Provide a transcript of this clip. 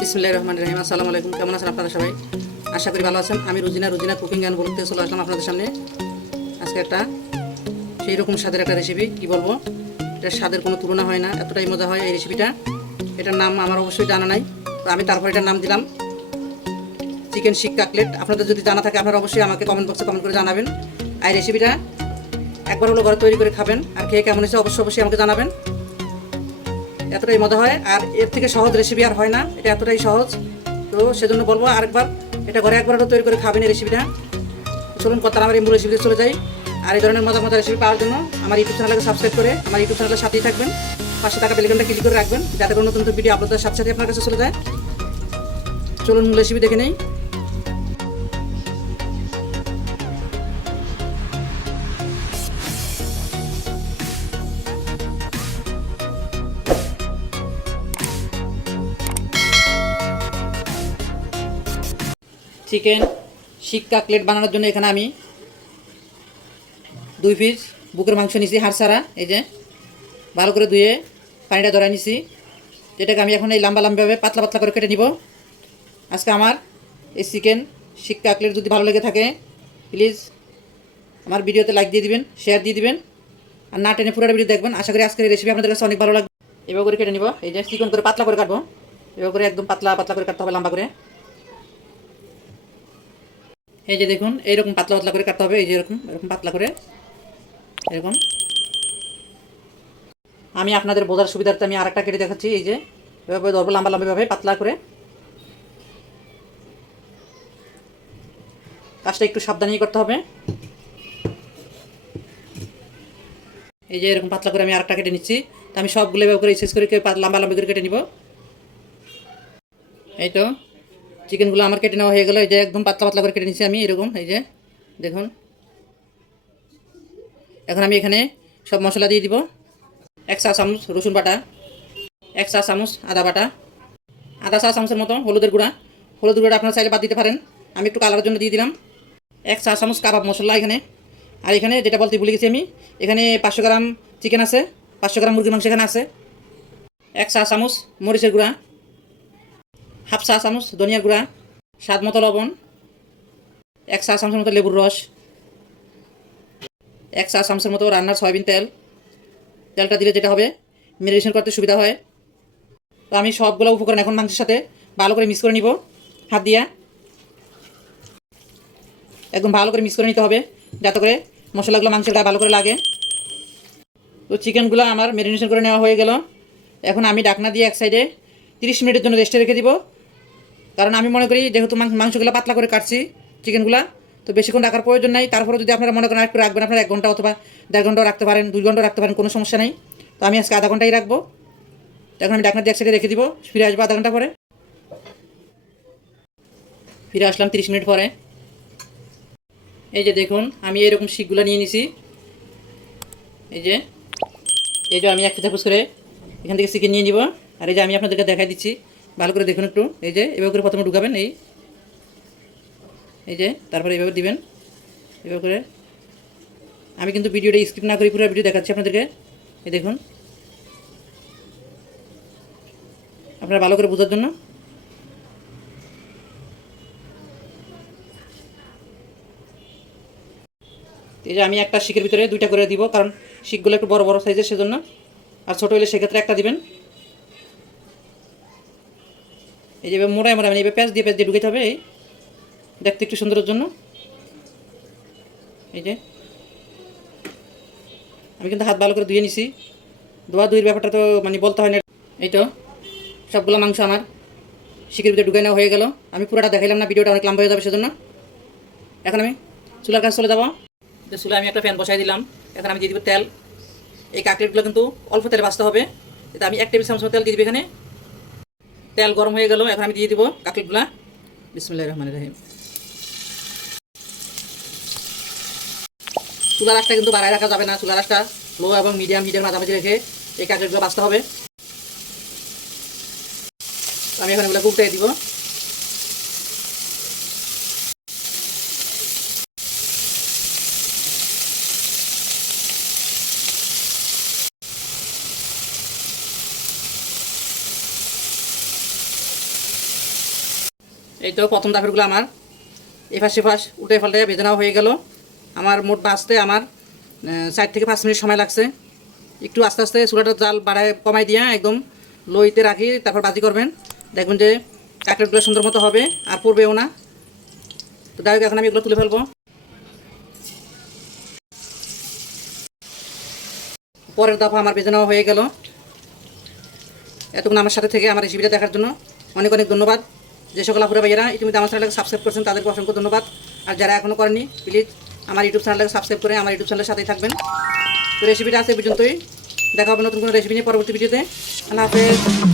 বিসমুল্লাহ রহমান রহিম। আসসালামু আলাইকুম। কেমন আছেন আপনারা সবাই? আশা করি ভালো আছেন। আমি রুজিনা রুজিনা কুকিং অ্যান্ড বলতে চলে আসলাম আপনাদের সামনে। আজকে একটা সেই রকম স্বাদের একটা রেসিপি কি বলব? এটা স্বাদের কোনো তুলনা হয় না, এতটাই মজা হয় এই রেসিপিটা এটার নাম আমার অবশ্যই জানা নাই। তো আমি তারপর এটার নাম দিলাম চিকেন শিক কাকলেট। আপনাদের যদি জানা থাকে, আপনারা অবশ্যই আমাকে কমেন্ট বক্সে কমেন্ট করে জানাবেন। আর এই রেসিপিটা একবার হলো ঘরে তৈরি করে খাবেন। আর খেয়ে কেমন হয়েছে অবশ্যই অবশ্যই আমাকে জানাবেন। এতটাই মজা হয়। আর এর থেকে সহজ রেসিপি আর হয় না, এটা এতটাই সহজ। তো সেজন্য বলব আরেকবার, এটা ঘরে একবার তৈরি করে খাবেন এই রেসিপিটা চলুন কথা আমার এই মূল রেসিপিতে চলে যাই। আর এই ধরনের মজা মজা রেসিপি পাওয়ার জন্য আমার ইউটিউব চ্যানেলকে সাবস্ক্রাইব করে আমার ইউটিউব চ্যানেলের সাথেই থাকবেন। পাশে থাকা বেলিকনটা ক্লিক করে রাখবেন, যাতে নতুন নতুন ভিডিও আপলোডের সাথে সাথে আপনার কাছে চলে যায়। চলুন মূল রেসিপি দেখে নেই। চিকেন শিক কাকলেট বানানোর জন্য এখানে আমি দুই পিস বুকের মাংস নিছি, হাড় সারা এই যে ভালো করে ধুয়ে পানিটা ধরাই নিছি। যেটাকে আমি এখন এই লম্বা লম্বাভাবে পাতলা পাতলা করে কেটে নিব। আজকে আমার এই চিকেন শিক কাকলেট যদি ভালো লেগে থাকে প্লিজ আমার ভিডিওতে লাইক দিয়ে দিবেন শেয়ার দিয়ে দিবেন। আর না টেনে পুরো ভিডিও দেখবেন। আশা করি আজকের রেসিপি আপনাদের কাছে অনেক ভালো লাগবে। এভাবে করে কেটে নিব। এই যে চিকন করে পাতলা করে কাটবো। এভাবে করে একদম পাতলা পাতলা করে কাটতে হবে, লম্বা করে। এই যে দেখুন, এইরকম পাতলা পাতলা করে কাটতে হবে, এই যে এরকম এরকম পাতলা করে। এরকম। আমি আপনাদের বোঝার সুবিধার্থে আমি আরেকটা কেটে দেখাচ্ছি, এই যে। এভাবে লম্বা লম্বাভাবে পাতলা করে। কাজটা একটু সাবধানেই করতে হবে। এই যে এরকম পাতলা করে আমি আরেকটা কেটে নিচ্ছি। তো আমি সবগুলো এভাবে করে শেষ করে লম্বা লম্বা করে কেটে নিব। এই তো। চিকেনগুলো আমার কেটে নেওয়া হয়ে গেলো। এই যে একদম পাতলা পাতলা করে কেটে নিচ্ছি আমি, এরকম, এই যে, দেখুন। এখন আমি এখানে সব মশলা দিয়ে দিব। এক চা চামচ রসুন বাটা, এক চা চামচ আদা বাটা, আদা চা চামচের মতো হলুদের গুঁড়া। হলুদের গুঁড়া আপনারা চাইলে বাদ দিতে পারেন, আমি একটু কালারের জন্য দিয়ে দিলাম। এক চা চামচ কাবাব মশলা এখানে। আর এখানে যেটা বলতে ভুলে গেছি আমি, এখানে পাঁচশো গ্রাম চিকেন আছে, পাঁচশো গ্রাম মুরগির মাংস এখানে আছে। এক চা চামচ মরিচের গুঁড়া। হাফ চা চামচ ধনিয়ার গুঁড়া, স্বাদ মতো লবণ, এক চা চামচের মতো লেবুর রস, এক চা চামচের মতো রান্নার সয়াবিন তেল। তেলটা দিলে যেটা হবে মেডিটেশন করতে সুবিধা হয়। তো আমি সবগুলো উপকরণ এখন মাংসের সাথে ভালো করে মিক্স করে নিব। হাত দিয়া। একদম ভালো করে মিক্স করে নিতে হবে, যাতে করে মশলাগুলো মাংসটা ভালো করে লাগে। তো চিকেনগুলো আমার ম্যারিনেশন করে নেওয়া হয়ে গেল। এখন আমি ডাকনা দিয়ে এক সাইডে তিরিশ মিনিটের জন্য রেস্টে রেখে দিব। কারণ আমি মনে করি যেহেতু মাংসগুলো পাতলা করে কাটছি, চিকেনগুলা, তো বেশিক্ষণ রাখার প্রয়োজন নাই। তারপরে যদি আপনারা মনে করেন একটু রাখবেন, আপনারা এক ঘণ্টা অথবা দেড় ঘন্টাও রাখতে পারেন, দুই ঘন্টাও রাখতে পারেন, কোনো সমস্যা নেই। তো আমি আজকে আধা ঘন্টাই রাখব। এখন আমি ডাকনা দিয়ে এক সাইডে রেখে দিব। ফিরে আসব আধা ঘণ্টা পরে। ফিরে আসলাম তিরিশ মিনিট পরে। এই যে দেখুন, আমি এরকম শিকগুলো নিয়ে নিছি। এই যে এই যে আমি এক চামচ করে এখান থেকে চিকেন নিয়ে নিব। আর এই যে আমি আপনাদেরকে দেখাই দিচ্ছি। ভালো করে দেখুন একটু। এই যে, এভাবে করে প্রথমে ঢুকাবেন, এই। এই যে, তারপরে এভাবে দিবেন, এভাবে করে। আমি কিন্তু ভিডিওটা স্কিপ না করে পুরো ভিডিও দেখাচ্ছি আপনাদেরকে। এই দেখুন। আপনারা ভালো করে বোঝার জন্য। এই যে, আমি একটা শিখের ভিতরে দুইটা করে দিব, কারণ শিখগুলো একটু বড় বড় সাইজের সেজন্য। আর ছোটো হলে সেক্ষেত্রে একটা দিবেন। এই যে মোড়ায় মোড়ায় মানে এবার প্যাঁচ দিয়ে প্যাঁচ দিয়ে ঢুকাতে হবে, এই। দেখতে একটু সুন্দরের জন্য। এই যে। আমি কিন্তু হাত ভালো করে ধুয়ে নিছি। ধোয়া ধুয়ের ব্যাপারটা তো মানে বলতে হয় না। এই তো, সবগুলো মাংস আমার। শিকের ভিতরে ঢুকে নেওয়া হয়ে গেল। আমি পুরোটা দেখাইলাম না, ভিডিওটা অনেক লম্বা হয়ে যাবে সেজন্য। এখন আমি চুলার কাছে চলে যাব। তো চুলে আমি একটা ফ্যান বসাই দিলাম। এখন আমি দিয়ে দিব তেল। এই কাকলেটগুলো কিন্তু অল্প তেলে বাঁচতে হবে। এটা আমি এক টেবিল চামচ তেল দিয়ে দিবি এখানে। তেল গরম হয়ে গেল, এখন আমি দিয়ে দিব কাকলেটগুলা বিসমুল্লাহ রহমান রহিম। চুলা রাসটা কিন্তু বাড়ায় রাখা যাবে না চুলা রাসটা লো এবং মিডিয়াম মিডিয়াম মাঝামাঝি রেখে এই কাকলেটগুলো বাঁচতে হবে। আমি এখন এগুলো উল্টে দিব। এই তো প্রথম দাফেরগুলো আমার। এফাস সেফাস পাল্টে ভেজে নেওয়া হয়ে গেল। আমার মোট বাঁচতে আমার চার থেকে পাঁচ মিনিট সময় লাগছে। একটু আস্তে আস্তে চুলাটার জাল বাড়ায় কমাই দিয়ে একদম লইতে রাখি, তারপর বাজি করবেন। দেখবেন যে কাকলেটগুলো সুন্দর মতো হবে, আর পড়বেও না। তো যাই এখন আমি এগুলো তুলে ফেলব। পরের দফা আমার বেজে নেওয়া হয়ে গেল। এতক্ষণ আমার সাথে থেকে আমার রেসিপিটা দেখার জন্য অনেক অনেক ধন্যবাদ। যে সকল আপুরা ভাইয়েরা ইতিমধ্যে আমার চ্যানেলটাকে সাবস্ক্রাইব করেছেন, তাদেরকে অসংখ্য ধন্যবাদ। আর যারা এখনও করেনি প্লিজ আমার ইউটিউব চ্যানেলকে সাবস্ক্রাইব করে আমার ইউটিউব চ্যানেলের সাথেই থাকবেন। তো রেসিপিটা আছে পর্যন্তই। দেখা হবে নতুন কোনো রেসিপি নিয়ে পরবর্তী ভিডিওতে আল্লাহ হাফেজ।